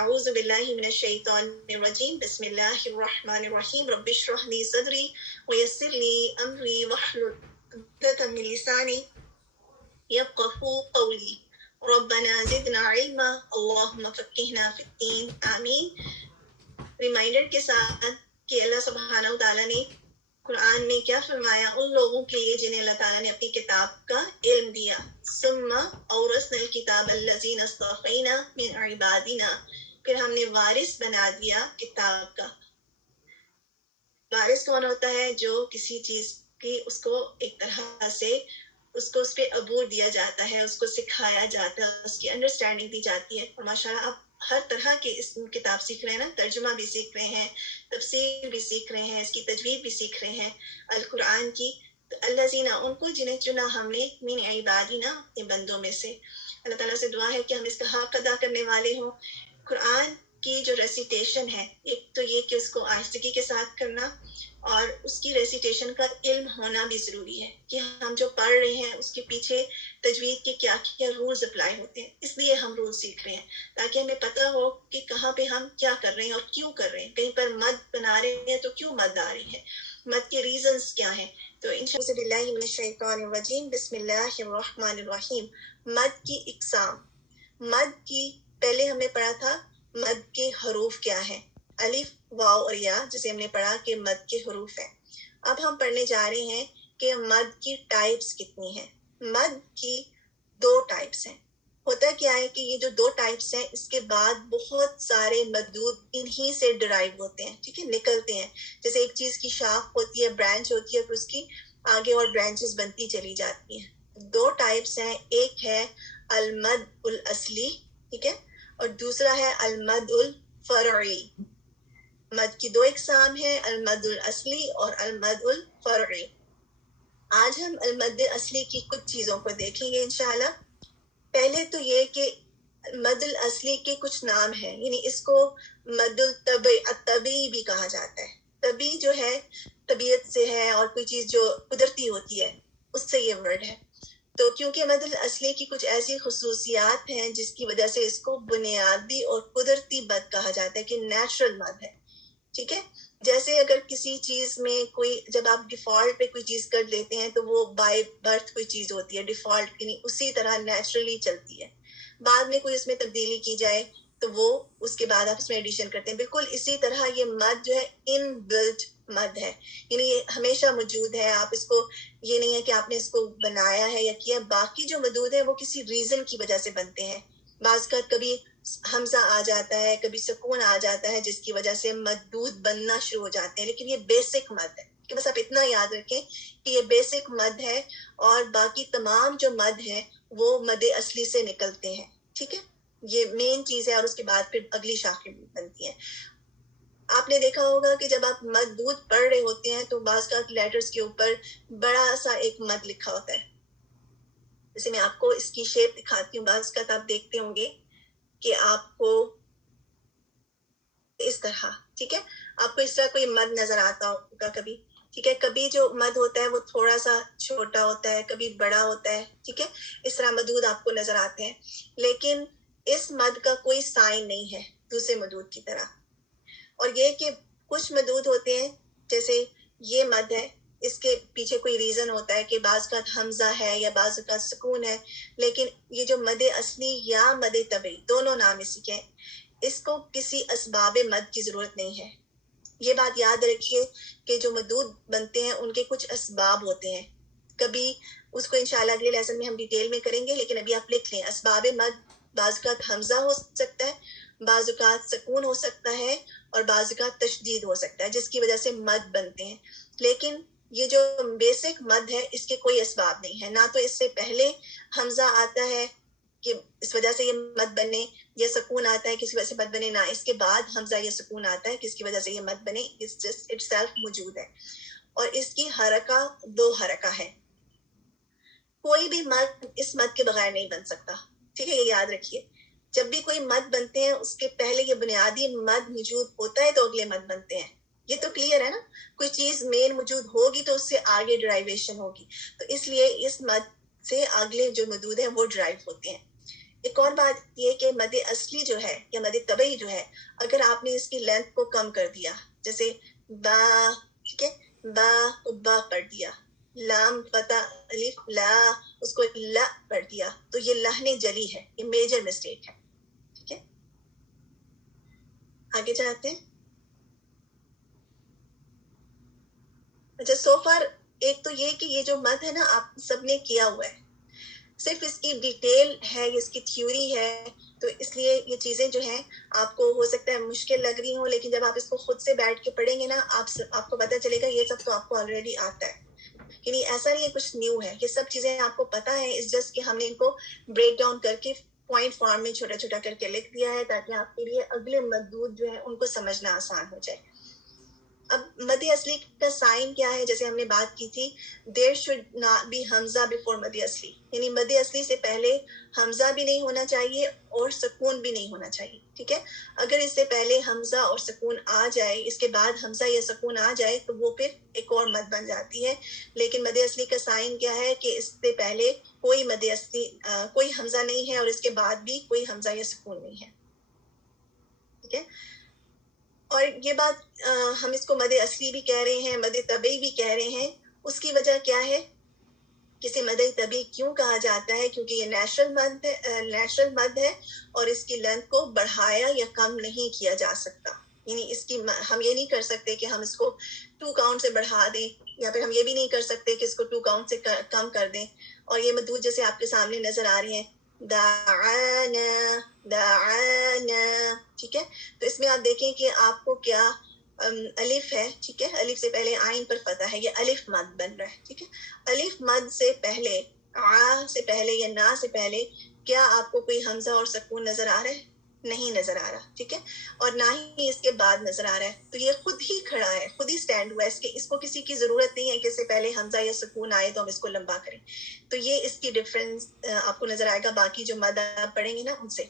أعوذ بالله من الشيطان الرجيم بسم الله الرحمن الرحيم رب اشرح لي صدري ويسر لي أمري واحلل عقدة من لساني يفقهوا قولي ربنا زدنا علما اللهم فقهنا في الدين آمین. ریمائنڈر کے ساتھ کہ اللہ سبحانہ و تعالیٰ نے قرآن میں کیا فرمایا ان لوگوں کے لیے جنہیں اللہ تعالیٰ نے اپنی کتاب کا علم دیا. ثم اورثنا الکتاب الذین اصطفینا من عبادنا، پھر ہم نے وارث بنا دیا کتاب کا. وارث کون ہوتا ہے؟ جو کسی چیز کی اس کو ایک طرح سے اس کو اس پہ عبور دیا جاتا ہے، اس کو سکھایا جاتا ہے، اس کی انڈرسٹینڈنگ دی جاتی ہے. اور ماشاء اللہ آپ ہر طرح کے اس کتاب سیکھ رہے ہیں نا، ترجمہ بھی سیکھ رہے ہیں، تفسیر بھی سیکھ رہے ہیں، اس کی تجوید بھی سیکھ رہے ہیں القرآن کی. تو اللہ زینا ان کو جنہیں چنا ہم نے من عبادنا اپنے بندوں میں سے. اللہ تعالیٰ سے دعا ہے کہ ہم اس کا حق ادا کرنے والے ہوں. قرآن کی جو ریسیٹیشن ہے، ایک تو یہ کہ اس کو آہستگی کے ساتھ کرنا، اور اس کی ریسیٹیشن کا علم ہونا بھی ضروری ہے کہ ہم جو پڑھ رہے ہیں اس کے پیچھے تجوید کے کیا کیا رولز اپلائی ہوتے ہیں. اس لیے ہم رول سیکھ رہے ہیں تاکہ ہمیں پتہ ہو کہ کہاں پہ ہم کیا کر رہے ہیں اور کیوں کر رہے ہیں. کہیں پر مد بنا رہے ہیں تو کیوں مد آ رہی ہے، مد کے ریزنز کیا ہیں. تو انشاء اللہ من الشیطان الرجیم بسم اللہ الرحمن الرحیم. مد کی اقسام. مد کی پہلے ہم نے پڑھا تھا مد کے حروف کیا ہیں، الف واو اور یا، جسے ہم نے پڑھا کہ مد کے حروف ہیں. اب ہم پڑھنے جا رہے ہیں کہ مد کی ٹائپس کتنی ہیں. مد کی 2 ٹائپس ہیں. ہوتا کیا ہے کہ یہ جو 2 ٹائپس ہیں اس کے بعد بہت سارے مدود انہی سے ڈرائیو ہوتے ہیں، ٹھیک ہے، نکلتے ہیں. جیسے ایک چیز کی شاخ ہوتی ہے، برانچ ہوتی ہے، پھر اس کی آگے اور برانچز بنتی چلی جاتی ہیں. 2 ٹائپس ہیں، ایک ہے المد الاصلی، ٹھیک ہے، اور دوسرا ہے المد الفرعی. مد کی 2 اقسام ہیں، المد الاصلی اور المد الفرعی. آج ہم المد اصلی کی کچھ چیزوں کو دیکھیں گے انشاءاللہ. پہلے تو یہ کہ مد الاصلی کے کچھ نام ہیں، یعنی اس کو مد الطبعی بھی کہا جاتا ہے. طبعی جو ہے طبیعت سے ہے، اور کوئی چیز جو قدرتی ہوتی ہے اس سے یہ ورڈ ہے. تو کیونکہ مد الاصلی کی کچھ ایسی خصوصیات ہیں جس کی وجہ سے اس کو بنیادی اور قدرتی مد کہا جاتا ہے، کہ نیچرل مد ہے، ٹھیک ہے. جیسے اگر کسی چیز میں کوئی، جب آپ ڈیفالٹ پہ کوئی چیز کر لیتے ہیں تو وہ بائی برتھ کوئی چیز ہوتی ہے ڈیفالٹ، یعنی اسی طرح نیچرلی چلتی ہے. بعد میں کوئی اس میں تبدیلی کی جائے تو وہ اس کے بعد آپ اس میں ایڈیشن کرتے ہیں. بالکل اسی طرح یہ مد جو ہے ان بلٹ مد ہے، یعنی یہ ہمیشہ موجود ہے. آپ اس کو، یہ نہیں ہے کہ آپ نے اس کو بنایا ہے یا کیا. باقی جو مدود ہے وہ کسی ریزن کی وجہ سے بنتے ہیں. بعض کا کبھی حمزہ آ جاتا ہے، کبھی سکون آ جاتا ہے، جس کی وجہ سے مدود بننا شروع ہو جاتے ہیں. لیکن یہ بیسک مد ہے کہ بس آپ اتنا یاد رکھیں کہ یہ بیسک مد ہے، اور باقی تمام جو مد ہے وہ مد اصلی سے نکلتے ہیں، ٹھیک ہے. یہ مین چیز ہے، اور اس کے بعد پھر اگلی شاخیں بنتی ہیں. آپ نے دیکھا ہوگا کہ جب آپ مدود پڑھ رہے ہوتے ہیں تو بعض کا لیٹرز کے اوپر بڑا سا ایک مد لکھا ہوتا ہے. جیسے میں آپ کو اس کی شیپ دکھاتی ہوں. بعض کا آپ دیکھتے ہوں گے کہ آپ کو اس طرح، ٹھیک ہے، آپ کو اس طرح کوئی مد نظر آتا ہوگا کبھی، ٹھیک ہے. کبھی جو مد ہوتا ہے وہ تھوڑا سا چھوٹا ہوتا ہے، کبھی بڑا ہوتا ہے، ٹھیک ہے. اس طرح مدود آپ کو نظر آتے ہیں. لیکن اس مد کا کوئی سائن نہیں ہے دوسرے مدود کی طرح. اور یہ کہ کچھ مدود ہوتے ہیں، جیسے یہ مد ہے، اس کے پیچھے کوئی ریزن ہوتا ہے کہ بعض کا حمزہ ہے یا بعض کا سکون ہے. لیکن یہ جو مد اصلی یا مد طبعی، دونوں نام اسی کے، اس کو کسی اسباب مد کی ضرورت نہیں ہے. یہ بات یاد رکھیے کہ جو مدود بنتے ہیں ان کے کچھ اسباب ہوتے ہیں. کبھی اس کو انشاءاللہ اگلے لیسن میں ہم ڈیٹیل میں کریں گے، لیکن ابھی آپ لکھ لیں اسباب مد. بعض کا حمزہ ہو سکتا ہے، بعض اوقات سکون ہو سکتا ہے، اور بعض اوقات تشدید ہو سکتا ہے، جس کی وجہ سے مد بنتے ہیں. لیکن یہ جو بیسک مد ہے اس کے کوئی اسباب نہیں ہے. نہ تو اس سے پہلے حمزہ آتا ہے کہ اس وجہ سے یہ مد بنے، یا سکون آتا ہے کسی وجہ سے مد بنے، نہ اس کے بعد حمزہ یا سکون آتا ہے کس کی وجہ سے یہ مد بنے. اس جسٹ اٹ سیلف موجود ہے. اور اس کی حرکہ 2 حرکہ ہے. کوئی بھی مد اس مد کے بغیر نہیں بن سکتا، ٹھیک ہے. یہ یاد رکھیے، جب بھی کوئی مد بنتے ہیں اس کے پہلے یہ بنیادی مد موجود ہوتا ہے تو اگلے مد بنتے ہیں. یہ تو کلیئر ہے نا. کوئی چیز مین موجود ہوگی تو اس سے آگے ڈرائیویشن ہوگی، تو اس لیے اس مد سے اگلے جو مدود ہیں وہ ڈرائیو ہوتے ہیں. ایک اور بات یہ کہ مد اصلی جو ہے یا مد طبعی جو ہے، اگر آپ نے اس کی لینتھ کو کم کر دیا، جیسے با، ٹھیک ہے، با کو با پڑھ دیا، لام فتح الف لا اس کو لا پڑھ دیا، تو یہ لہن جلی ہے، یہ میجر مسٹیک ہے. ٹھیک ہے، آگے جاتے ہیں. اچھا، سو فار ایک تو یہ کہ یہ جو مد ہے نا آپ سب نے کیا ہوا ہے، صرف اس کی ڈیٹیل ہے، اس کی تھیوری ہے، تو اس لیے یہ چیزیں جو ہیں آپ کو ہو سکتا ہے مشکل لگ رہی ہوں، لیکن جب آپ اس کو خود سے بیٹھ کے پڑھیں گے نا آپ کو پتہ چلے گا یہ سب تو آپ کو آلریڈی آتا ہے. یعنی ایسا نہیں ہے کچھ نیو ہے، یہ سب چیزیں آپ کو پتہ ہے، اس جسٹ کہ ہم نے ان کو بریک ڈاؤن کر کے پوائنٹ فارم میں چھوٹا چھوٹا کر کے لکھ دیا ہے تاکہ آپ کے لیے اگلے مدود جو ہے ان کو سمجھنا آسان ہو جائے. اب مد اصلی کا سائن کیا ہے؟ جیسے ہم نے بات کی تھی دیر شوڈ ناٹ بی حمزہ بفور مد اصلی، یعنی مد اصلی سے پہلے حمزہ بھی نہیں ہونا چاہیے اور سکون بھی نہیں ہونا چاہیے. ٹھیک ہے، اگر اس سے پہلے حمزہ اور سکون آ جائے، اس کے بعد حمزہ یا سکون آ جائے تو وہ پھر ایک اور مد بن جاتی ہے. لیکن مد اصلی کا سائن کیا ہے کہ اس سے پہلے کوئی مد اصلی کوئی حمزہ نہیں ہے اور اس کے بعد بھی کوئی حمزہ یا سکون نہیں ہے. ٹھیک ہے، اور یہ بات ہم اس کو مد اصلی بھی کہہ رہے ہیں، مد طبعی بھی کہہ رہے ہیں. اس کی وجہ کیا ہے؟ کسی مد طبعی کیوں کہا جاتا ہے؟ کیونکہ یہ نیچرل مد ہے اور اس کی لینتھ کو بڑھایا یا کم نہیں کیا جا سکتا. یعنی اس کی ہم یہ نہیں کر سکتے کہ ہم اس کو 2 کاؤنٹ سے بڑھا دیں، یا پھر ہم یہ بھی نہیں کر سکتے کہ اس کو 2 کاؤنٹ سے کم کر دیں. اور یہ مدود جیسے آپ کے سامنے نظر آ رہی ہیں، دعانا دعانا. ٹھیک ہے، تو اس میں آپ دیکھیں کہ آپ کو کیا الف ہے. ٹھیک ہے، الف سے پہلے آئین پر فتح ہے، یہ الف مد بن رہا ہے. ٹھیک ہے، الف مد سے پہلے آ سے پہلے یا نا سے پہلے کیا آپ کو کوئی حمزہ اور سکون نظر آ رہا ہے؟ نہیں نظر آ رہا. ٹھیک ہے، اور نہ ہی اس کے بعد نظر آ رہا ہے. تو یہ خود ہی کھڑا ہے، خود ہی سٹینڈ ہوا ہے. اس کو کسی کی ضرورت نہیں ہے کہ اس سے پہلے حمزہ یا سکون آئے تو ہم اس کو لمبا کریں. تو یہ اس کی ڈفرنس آپ کو نظر آئے گا باقی جو مد آپ پڑھیں گے نا ان سے.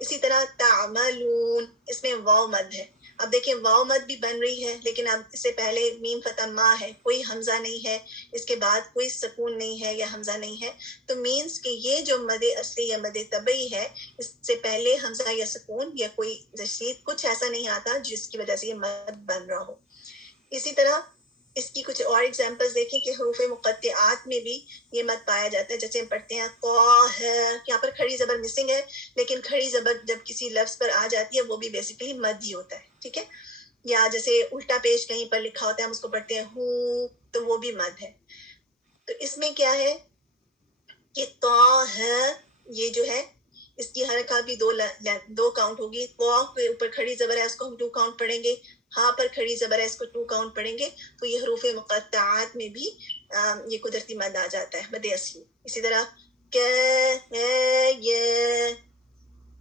اسی طرح تعملون، اس میں واو مد ہے. اب دیکھیں واو مد بھی بن رہی ہے، لیکن اب اس سے پہلے میم فتح ما ہے، کوئی حمزہ نہیں ہے، اس کے بعد کوئی سکون نہیں ہے یا حمزہ نہیں ہے. تو مینس کہ یہ جو مد اصلی یا مد طبعی ہے، اس سے پہلے حمزہ یا سکون یا کوئی تشدید کچھ ایسا نہیں آتا جس کی وجہ سے یہ مد بن رہا ہو. اسی طرح اس کی کچھ اور ایگزامپلس دیکھیں کہ حروف مقطعات میں بھی یہ مد پایا جاتا ہے. جیسے ہم پڑھتے ہیں طہ، یہاں پر کھڑی زبر مسنگ ہے، لیکن کھڑی زبر جب کسی لفظ پر آ جاتی ہے وہ بھی بیسیکلی مد ہی ہوتا ہے. ٹھیک ہے، یا جیسے الٹا پیش کہیں پر لکھا ہوتا ہے ہم اس کو پڑھتے ہیں ہو، تو وہ بھی مد ہے. تو اس میں کیا ہے کہ طہ یہ جو ہے اس کی حرکات بھی دو کاؤنٹ ہوگی. طہ کے اوپر کھڑی زبر ہے، اس کو ہم 2 کاؤنٹ پڑھیں گے. ہاں پر کھڑی زبر ہے، اس کو 2 کاؤنٹ پڑھیں گے. تو یہ حروف مقطعات میں بھی یہ قدرتی مد آ جاتا ہے، مد اصلی. اسی طرح یہ،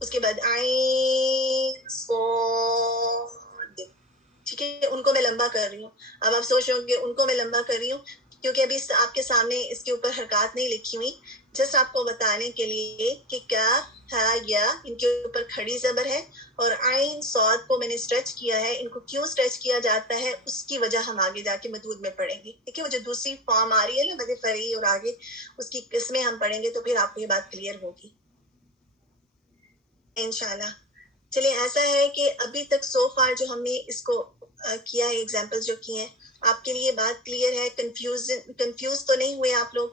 اس کے بعد عین صاد. ٹھیک ہے، ان کو میں لمبا کر رہی ہوں. اب آپ سوچ رہے ہوں کہ ان کو میں لمبا کر رہی ہوں کیونکہ ابھی آپ کے سامنے اس کے اوپر حرکات نہیں لکھی ہوئی، جسٹ آپ کو بتانے کے لیے کہ کیا ہے، یا ان کے اوپر کھڑی زبر ہے اور عین صاد کو میں نے سٹریچ کیا ہے. ان کو کیوں سٹریچ کیا جاتا ہے اس کی وجہ ہم آگے جا کے مدود میں پڑھیں گے. ٹھیک ہے، وہ جو دوسری فارم آ رہی ہے نا مد فرعی، اور آگے اس کی قسمیں ہم پڑھیں گے تو پھر آپ کو یہ بات کلیئر ہوگی انشاءاللہ. چلیں، ایسا ہے کہ ابھی تک سو فار جو ہم نے اس کو کیا ہے، ایگزامپل جو کی ہیں، آپ کے لیے بات کلیئر ہے؟ کنفیوز تو نہیں ہوئے آپ لوگ؟